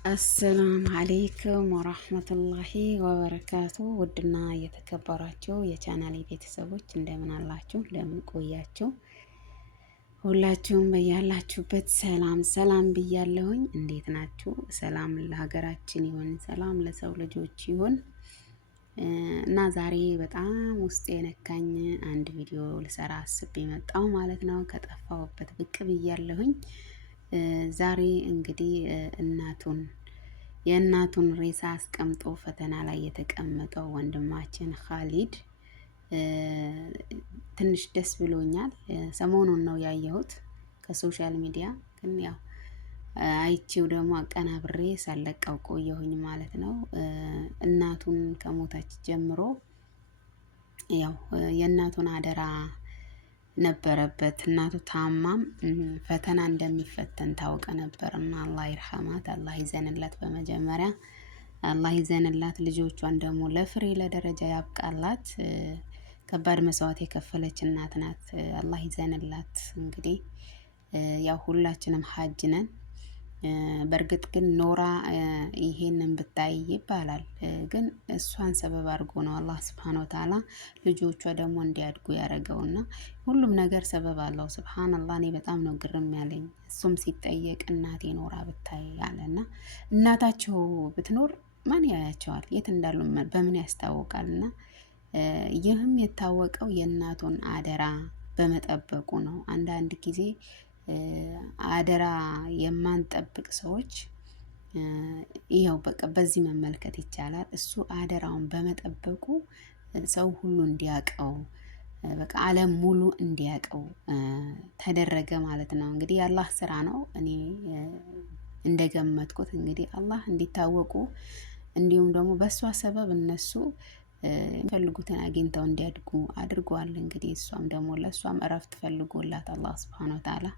አሰላም አሌይኩም ወራህመቱላሂ ወበረካቱ። ውድና የተከበራችሁ የቻናሌ ቤተሰቦች እንደምን አላችሁ? እንደምን ቆያችሁ? ሁላችሁም በያላችሁበት ሰላም ሰላም ብያለሁኝ። እንዴት ናችሁ? ሰላም ለሀገራችን ይሁን፣ ሰላም ለሰው ልጆች ይሁን እና ዛሬ በጣም ውስጥ የነካኝ አንድ ቪዲዮ ልሰራ አስቤ መጣሁ ማለት ነው። ከጠፋሁበት ብቅ ብያለሁኝ። ዛሬ እንግዲህ የእናቱን ሬሳ አስቀምጦ ፈተና ላይ የተቀመጠው ወንድማችን ኻሊድ ትንሽ ደስ ብሎኛል። ሰሞኑን ነው ያየሁት ከሶሻል ሚዲያ፣ ግን ያው አይቼው ደግሞ አቀናብሬ ሳለቀው ቆየሁኝ ማለት ነው። እናቱን ከሞታች ጀምሮ ያው የእናቱን አደራ ነበረበት። እናቱ ታማም ፈተና እንደሚፈተን ታውቀ ነበር እና አላህ ይርሐማት፣ አላህ ይዘንላት። በመጀመሪያ አላህ ይዘንላት፣ ልጆቿን ደግሞ ለፍሬ ለደረጃ ያብቃላት። ከባድ መስዋዕት የከፈለች እናት ናት። አላህ ይዘንላት። እንግዲህ ያው ሁላችንም ሀጅ ነን። በእርግጥ ግን ኖራ ይሄንን ብታይ ይባላል። ግን እሷን ሰበብ አድርጎ ነው አላህ ስብሐነሁ ወተዓላ ልጆቿ ደግሞ እንዲያድጉ ያደረገውና ሁሉም ነገር ሰበብ አለው። ስብሐነላህ። እኔ በጣም ነው ግርም ያለኝ። እሱም ሲጠየቅ እናቴ ኖራ ብታይ አለና እናታቸው ብትኖር ማን ያያቸዋል? የት እንዳሉ በምን ያስታውቃልና ይህም የታወቀው የእናቱን አደራ በመጠበቁ ነው። አንዳንድ ጊዜ አደራ የማንጠብቅ ሰዎች ይኸው በቃ በዚህ መመልከት ይቻላል። እሱ አደራውን በመጠበቁ ሰው ሁሉ እንዲያውቀው፣ በቃ ዓለም ሙሉ እንዲያውቀው ተደረገ ማለት ነው። እንግዲህ የአላህ ስራ ነው። እኔ እንደገመትኩት እንግዲህ አላህ እንዲታወቁ እንዲሁም ደግሞ በእሷ ሰበብ እነሱ የሚፈልጉትን አግኝተው እንዲያድጉ አድርገዋል። እንግዲህ እሷም ደግሞ ለእሷም እረፍት ፈልጎላት አላህ ስብሐነ ወተዓላ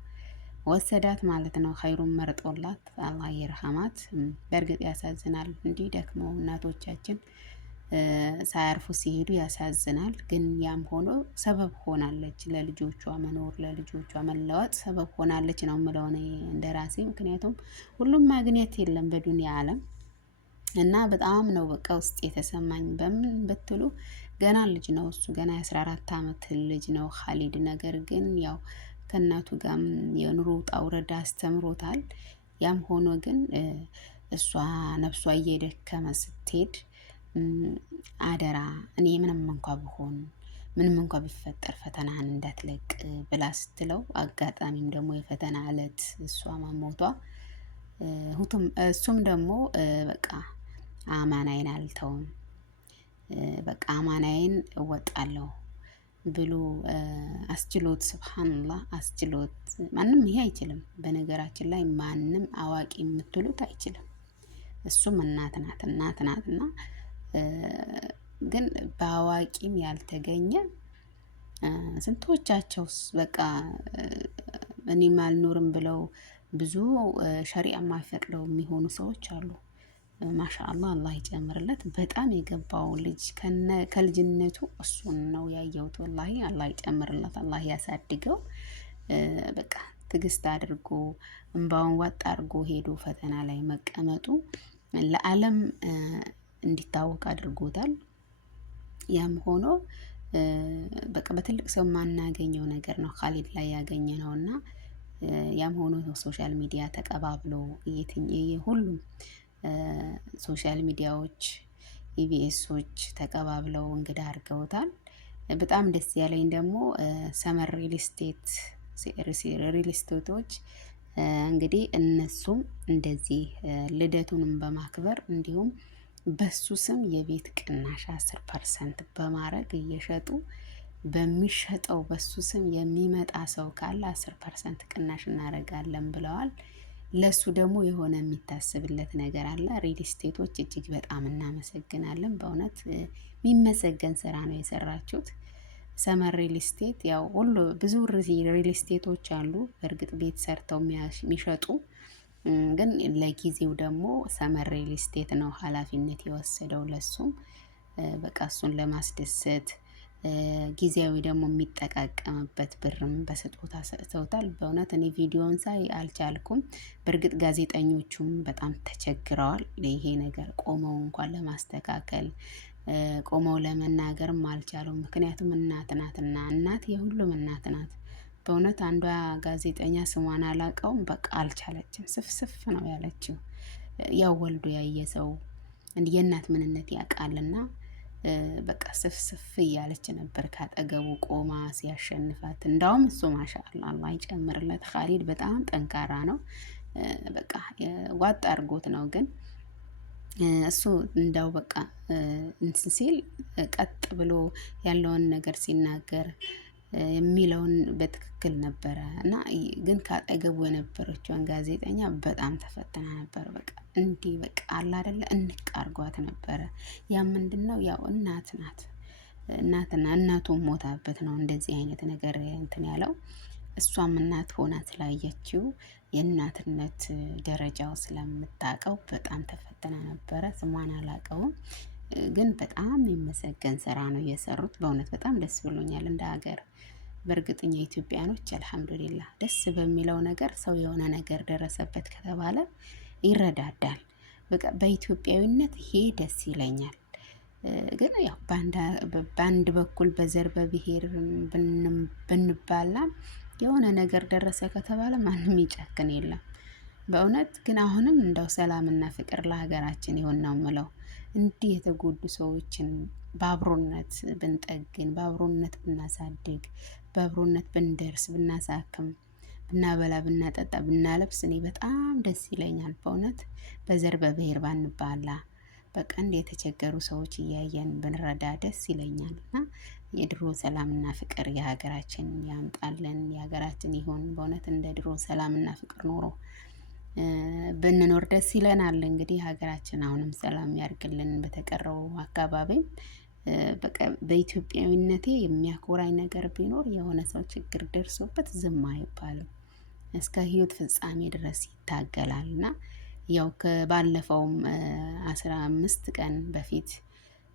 ወሰዳት ማለት ነው። ኸይሩን መርጦላት አላህ ይርሐማት። በእርግጥ ያሳዝናል። እንዲህ ደክመው እናቶቻችን ሳያርፉ ሲሄዱ ያሳዝናል። ግን ያም ሆኖ ሰበብ ሆናለች ለልጆቿ መኖር፣ ለልጆቿ መለወጥ ሰበብ ሆናለች ነው የምለው እኔ እንደራሴ። ምክንያቱም ሁሉም ማግኘት የለም በዱንያ ዓለም እና በጣም ነው በቃ ውስጥ የተሰማኝ። በምን ብትሉ ገና ልጅ ነው እሱ፣ ገና የ14 ዓመት ልጅ ነው ኻሊድ። ነገር ግን ያው ከእናቱ ጋርም የኑሮ ውጣ ውረድ አስተምሮታል። ያም ሆኖ ግን እሷ ነፍሷ እየደከመ ስትሄድ አደራ እኔ ምንም እንኳ ብሆን ምንም እንኳ ቢፈጠር ፈተናህን እንዳትለቅ ብላ ስትለው፣ አጋጣሚም ደግሞ የፈተና ዕለት እሷ ማሞቷ እሱም ደግሞ በቃ አማናዬን አልተውም፣ በቃ አማናዬን እወጣለሁ ብሎ አስችሎት፣ ስብሐንላህ አስችሎት። ማንም ይሄ አይችልም። በነገራችን ላይ ማንም አዋቂ የምትሉት አይችልም። እሱም እናት ናት እና ግን በአዋቂም ያልተገኘ ስንቶቻቸውስ በቃ እኔም አልኖርም ብለው ብዙ ሸሪዓ የማይፈቅደው የሚሆኑ ሰዎች አሉ። ማሻአላህ አላህ ይጨምርለት። በጣም የገባው ልጅ ከልጅነቱ እሱን ነው ያየሁት። ወላሂ አላህ ይጨምርለት፣ አላህ ያሳድገው። በቃ ትዕግስት አድርጎ እንባውን ዋጥ አድርጎ ሄዶ ፈተና ላይ መቀመጡ ለዓለም እንዲታወቅ አድርጎታል። ያም ሆኖ በቃ በትልቅ ሰው የማናገኘው ነገር ነው ኻሊድ ላይ ያገኘ ነው እና ያም ሆኖ ሶሻል ሚዲያ ተቀባብሎ ሁሉም ሶሻል ሚዲያዎች ኢቢኤሶች ተቀባብለው እንግዳ አድርገውታል። በጣም ደስ ያለኝ ደግሞ ሰመር ሪል ስቴቶች እንግዲህ እነሱም እንደዚህ ልደቱንም በማክበር እንዲሁም በሱ ስም የቤት ቅናሽ 10% በማድረግ እየሸጡ በሚሸጠው በሱ ስም የሚመጣ ሰው ካለ 10% ቅናሽ እናደርጋለን ብለዋል። ለሱ ደግሞ የሆነ የሚታስብለት ነገር አለ። ሪል ስቴቶች እጅግ በጣም እናመሰግናለን። በእውነት የሚመሰገን ስራ ነው የሰራችሁት። ሰመር ሪል ስቴት ያው ሁሉ ብዙ ሪል ስቴቶች አሉ በእርግጥ ቤት ሰርተው የሚሸጡ፣ ግን ለጊዜው ደግሞ ሰመር ሪል ስቴት ነው ኃላፊነት የወሰደው ለሱም በቃ እሱን ለማስደሰት ጊዜያዊ ደግሞ የሚጠቃቀምበት ብርም በስጦታ ሰጥተውታል። በእውነት እኔ ቪዲዮን ሳይ አልቻልኩም። በእርግጥ ጋዜጠኞቹም በጣም ተቸግረዋል። ይሄ ነገር ቆመው እንኳን ለማስተካከል ቆመው ለመናገርም አልቻሉም። ምክንያቱም እናት ናትና፣ እናት የሁሉም እናት ናት። በእውነት አንዷ ጋዜጠኛ ስሟን አላውቀውም፣ በቃ አልቻለችም። ስፍስፍ ነው ያለችው። ያው ወልዶ ያየ ሰው የእናት ምንነት ያውቃልና በቃ ስፍስፍ እያለች ነበር ካጠገቡ ቆማ ሲያሸንፋት። እንዳውም እሱ ማሻአላ አላህ ይጨምርለት፣ ካሊድ በጣም ጠንካራ ነው። በቃ ዋጥ አድርጎት ነው። ግን እሱ እንዳው በቃ እንትን ሲል ቀጥ ብሎ ያለውን ነገር ሲናገር የሚለውን በትክክል ነበረ እና ግን ካጠገቡ የነበረችውን ጋዜጠኛ በጣም ተፈትና ነበር። በቃ እንዲህ በቃ አለ አይደለ እንቅ አርጓት ነበረ። ያ ምንድነው ያው እናት ናት። እናትና እናቱን ሞታበት ነው እንደዚህ አይነት ነገር እንትን ያለው። እሷም እናት ሆና ስላየችው የእናትነት ደረጃው ስለምታውቀው በጣም ተፈትና ነበረ። ስሟን አላውቀውም፣ ግን በጣም የሚመሰገን ስራ ነው የሰሩት። በእውነት በጣም ደስ ብሎኛል እንደ ሀገር። በእርግጠኛ ኢትዮጵያኖች አልሐምዱሊላህ ደስ በሚለው ነገር ሰው የሆነ ነገር ደረሰበት ከተባለ ይረዳዳል። በቃ በኢትዮጵያዊነት ይሄ ደስ ይለኛል። ግን ያው በአንድ በኩል በዘር በብሔር ብንባላም የሆነ ነገር ደረሰ ከተባለ ማንም ይጨክን የለም። በእውነት ግን አሁንም እንደው ሰላምና ፍቅር ለሀገራችን ይሆን ነው ምለው። እንዲህ የተጎዱ ሰዎችን በአብሮነት ብንጠግን፣ በአብሮነት ብናሳድግ፣ በአብሮነት ብንደርስ፣ ብናሳክም፣ ብናበላ፣ ብናጠጣ፣ ብናለብስ እኔ በጣም ደስ ይለኛል። በእውነት በዘር በብሔር ባንባላ በቃ እንደ የተቸገሩ ሰዎች እያየን ብንረዳ ደስ ይለኛል። እና የድሮ ሰላምና ፍቅር የሀገራችን ያምጣልን፣ የሀገራችን ይሆን። በእውነት እንደ ድሮ ሰላምና ፍቅር ኖሮ ብንኖር ደስ ይለናል። እንግዲህ ሀገራችን አሁንም ሰላም ያርግልን። በተቀረው አካባቢም በቃ በኢትዮጵያዊነቴ የሚያኮራኝ ነገር ቢኖር የሆነ ሰው ችግር ደርሶበት ዝም አይባልም፣ እስከ ህይወት ፍጻሜ ድረስ ይታገላል። እና ያው ከባለፈውም 15 ቀን በፊት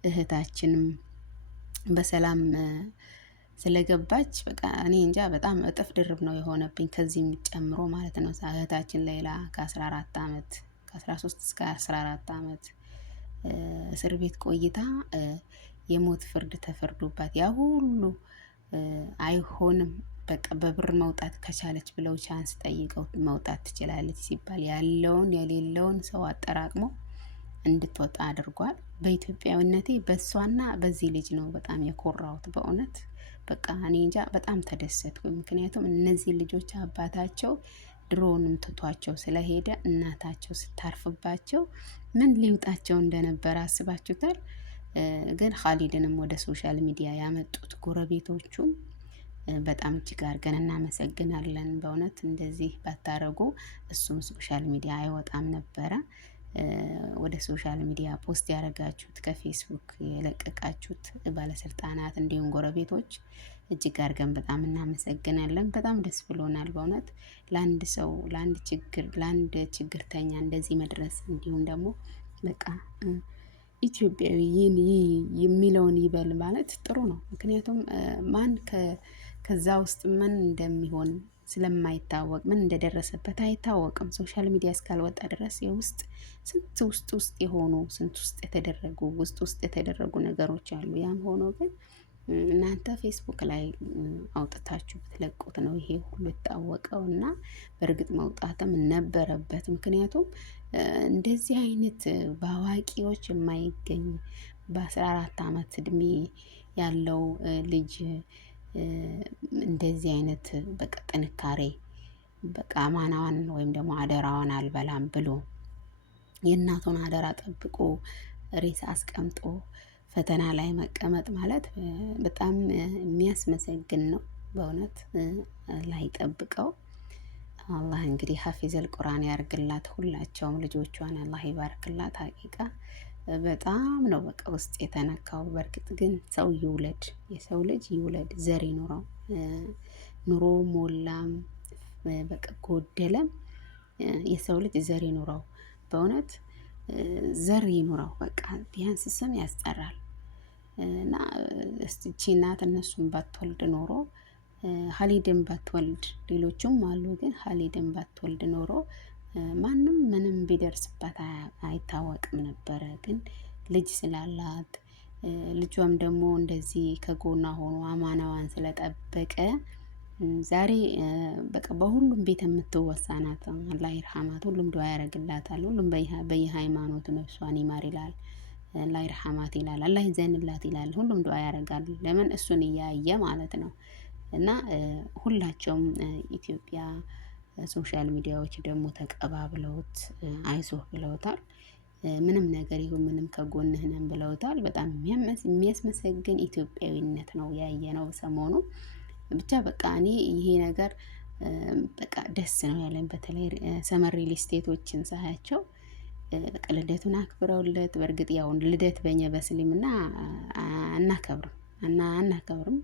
እህታችንም በሰላም ስለገባች በቃ እኔ እንጃ በጣም እጥፍ ድርብ ነው የሆነብኝ፣ ከዚህም ጨምሮ ማለት ነው። እህታችን ሌላ ከ14 ዓመት ከ13 እስከ 14 ዓመት እስር ቤት ቆይታ የሞት ፍርድ ተፈርዶባት ያ ሁሉ አይሆንም በቃ በብር መውጣት ከቻለች ብለው ቻንስ ጠይቀው መውጣት ትችላለች ሲባል ያለውን የሌለውን ሰው አጠራቅሞ እንድትወጣ አድርጓል። በኢትዮጵያዊነቴ በእሷና በዚህ ልጅ ነው በጣም የኮራሁት። በእውነት በቃ እኔ እንጃ በጣም ተደሰትኩኝ። ምክንያቱም እነዚህ ልጆች አባታቸው ድሮውንም ትቷቸው ስለሄደ እናታቸው ስታርፍባቸው ምን ሊውጣቸው እንደነበረ አስባችሁታል? ግን ካሊድንም ወደ ሶሻል ሚዲያ ያመጡት ጎረቤቶቹም በጣም እጅግ አድርገን እናመሰግናለን። በእውነት እንደዚህ ባታረጉ እሱም ሶሻል ሚዲያ አይወጣም ነበረ። ወደ ሶሻል ሚዲያ ፖስት ያደረጋችሁት ከፌስቡክ የለቀቃችሁት ባለስልጣናት እንዲሁም ጎረቤቶች እጅግ አድርገን በጣም እናመሰግናለን። በጣም ደስ ብሎናል በእውነት ለአንድ ሰው ለአንድ ችግርተኛ እንደዚህ መድረስ እንዲሁም ደግሞ በቃ ኢትዮጵያዊ የሚለውን ይበል ማለት ጥሩ ነው። ምክንያቱም ማን ከዛ ውስጥ ምን እንደሚሆን ስለማይታወቅ ምን እንደደረሰበት አይታወቅም። ሶሻል ሚዲያ እስካልወጣ ድረስ የውስጥ ስንት ውስጥ የሆኑ ስንት ውስጥ የተደረጉ ነገሮች አሉ። ያም ሆኖ ግን እናንተ ፌስቡክ ላይ አውጥታችሁ ብትለቁት ነው ይሄ ሁሉ የታወቀው። እና በእርግጥ መውጣትም ነበረበት። ምክንያቱም እንደዚህ አይነት በአዋቂዎች የማይገኝ በ14 ዓመት እድሜ ያለው ልጅ እንደዚህ አይነት በቃ ጥንካሬ በቃ አማናዋን ወይም ደግሞ አደራዋን አልበላም ብሎ የእናቱን አደራ ጠብቆ ሬሳ አስቀምጦ ፈተና ላይ መቀመጥ ማለት በጣም የሚያስመሰግን ነው። በእውነት ላይ ጠብቀው አላህ እንግዲህ ሀፊዘል ቁርአን ያርግላት። ሁላቸውም ልጆቿን አላህ ይባርክላት። ሀቂቃ በጣም ነው በቃ ውስጥ የተነካው። በእርግጥ ግን ሰው ይውለድ፣ የሰው ልጅ ይውለድ፣ ዘር ይኑረው። ኑሮ ሞላም በቃ ጎደለም የሰው ልጅ ዘር ይኑረው። በእውነት ዘር ይኑረው። በቃ ቢያንስ ስም ያስጠራል። እና እስቲ እናት እነሱን ባትወልድ ኖሮ ሀሊድን ባትወልድ ሌሎቹም አሉ፣ ግን ሀሊድን ባትወልድ ኖሮ ማንም ምንም ቢደርስባት አይታወቅም ነበረ። ግን ልጅ ስላላት ልጇም ደግሞ እንደዚህ ከጎኗ ሆኖ አማናዋን ስለጠበቀ ዛሬ በቃ በሁሉም ቤት የምትወሳ ናት። አላህ ይርሐማት። ሁሉም ዱዓ ያደርግላታል። ሁሉም በየሃይማኖቱ ነፍሷን ይማር ይላል። አላህ ይርሐማት ይላል። አላህ ይዘንላት ይላል። ሁሉም ዱዓ ያደርጋል። ለምን እሱን እያየ ማለት ነው። እና ሁላቸውም ኢትዮጵያ ሶሻል ሚዲያዎች ደግሞ ተቀባብለውት አይዞህ ብለውታል። ምንም ነገር ይሁን ምንም ከጎንህ ነን ብለውታል። በጣም የሚያስመሰግን ኢትዮጵያዊነት ነው ያየነው ሰሞኑ። ብቻ በቃ እኔ ይሄ ነገር በቃ ደስ ነው ያለኝ። በተለይ ሰመር ሪል ስቴቶችን ሳያቸው በቃ ልደቱን አክብረውለት። በእርግጥ ያው ልደት በእኛ በእስልምና አናከብርም።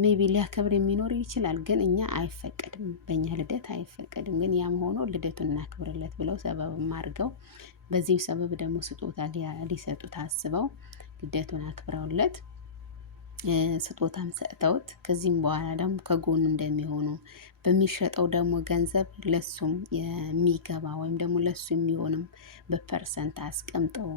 ሜቢ ሊያከብር የሚኖር ይችላል፣ ግን እኛ አይፈቀድም፣ በእኛ ልደት አይፈቀድም። ግን ያም ሆኖ ልደቱን እናክብርለት ብለው ሰበብም አድርገው በዚህ ሰበብ ደግሞ ስጦታ ሊሰጡት አስበው ልደቱን አክብረውለት ስጦታም ሰጥተውት ከዚህም በኋላ ደግሞ ከጎኑ እንደሚሆኑ በሚሸጠው ደግሞ ገንዘብ ለሱም የሚገባ ወይም ደግሞ ለሱ የሚሆንም በፐርሰንት አስቀምጠው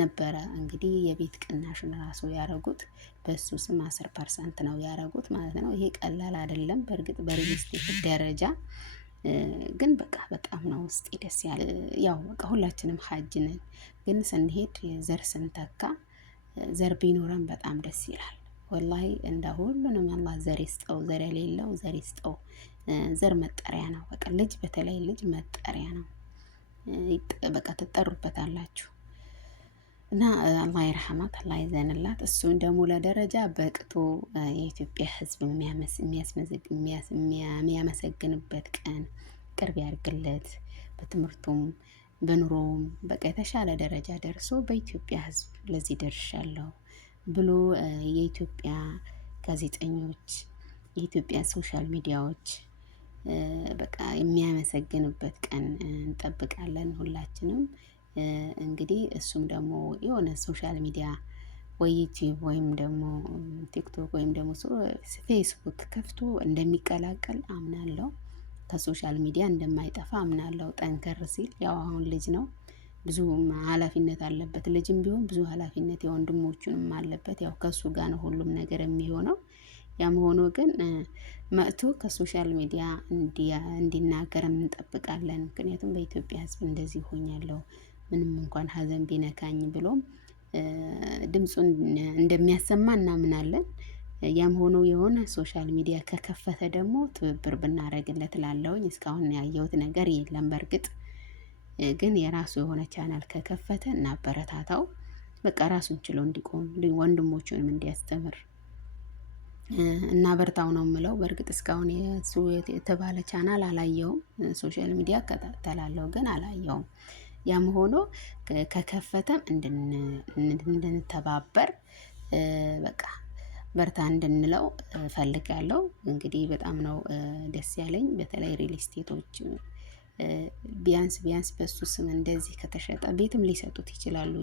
ነበረ። እንግዲህ የቤት ቅናሽን ራሱ ያደረጉት በሱ ስም 10% ነው ያደረጉት ማለት ነው። ይሄ ቀላል አይደለም በእርግጥ በሪል ስቴት ደረጃ ግን በቃ በጣም ነው ውስጤ ደስ ያለ። ያው በቃ ሁላችንም ሀጅ ነን፣ ግን ስንሄድ ዘር ስንተካ ዘር ቢኖረን በጣም ደስ ይላል። ወላሂ እንደ ሁሉንም አላህ ዘር ይስጠው፣ ዘር የሌለው ዘር ይስጠው። ዘር መጠሪያ ነው። በቃ ልጅ በተለይ ልጅ መጠሪያ ነው። በቃ ትጠሩበታላችሁ። እና አላህ ይርሐማት፣ አላህ ይዘንላት። እሱን ደግሞ ለደረጃ በቅቶ የኢትዮጵያ ሕዝብ የሚያመሰግንበት ቀን ቅርብ ያድርግለት። በትምህርቱም በኑሮውም በቃ የተሻለ ደረጃ ደርሶ በኢትዮጵያ ሕዝብ ለዚህ ደርሻለሁ ብሎ የኢትዮጵያ ጋዜጠኞች፣ የኢትዮጵያ ሶሻል ሚዲያዎች በቃ የሚያመሰግንበት ቀን እንጠብቃለን ሁላችንም። እንግዲህ እሱም ደግሞ የሆነ ሶሻል ሚዲያ ወይ ዩቲዩብ ወይም ደግሞ ቲክቶክ ወይም ደግሞ ፌስቡክ ከፍቶ እንደሚቀላቀል አምናለሁ። ከሶሻል ሚዲያ እንደማይጠፋ አምናለሁ። ጠንከር ሲል ያው አሁን ልጅ ነው፣ ብዙ ኃላፊነት አለበት። ልጅም ቢሆን ብዙ ኃላፊነት የወንድሞቹንም አለበት። ያው ከሱ ጋር ነው ሁሉም ነገር የሚሆነው። ያም ሆኖ ግን መጥቶ ከሶሻል ሚዲያ እንዲናገር እንጠብቃለን። ምክንያቱም በኢትዮጵያ ሕዝብ እንደዚህ ሆኛለሁ ምንም እንኳን ሀዘን ቢነካኝ ብሎም ድምፁን እንደሚያሰማ እናምናለን። ያም ሆኖ የሆነ ሶሻል ሚዲያ ከከፈተ ደግሞ ትብብር ብናደርግለት እላለሁኝ። እስካሁን ያየሁት ነገር የለም። በእርግጥ ግን የራሱ የሆነ ቻናል ከከፈተ እናበረታታው። በቃ ራሱን ችሎ እንዲቆም ወንድሞቹንም እንዲያስተምር እና በርታው ነው የምለው። በእርግጥ እስካሁን የሱ የተባለ ቻናል አላየውም። ሶሻል ሚዲያ እከታተላለሁ ግን አላየውም። ያም ሆኖ ከከፈተም እንድንተባበር በቃ በርታ እንድንለው ፈልጋለሁ። እንግዲህ በጣም ነው ደስ ያለኝ። በተለይ ሪል ስቴቶች ቢያንስ በሱ ስም እንደዚህ ከተሸጠ ቤትም ሊሰጡት ይችላሉ።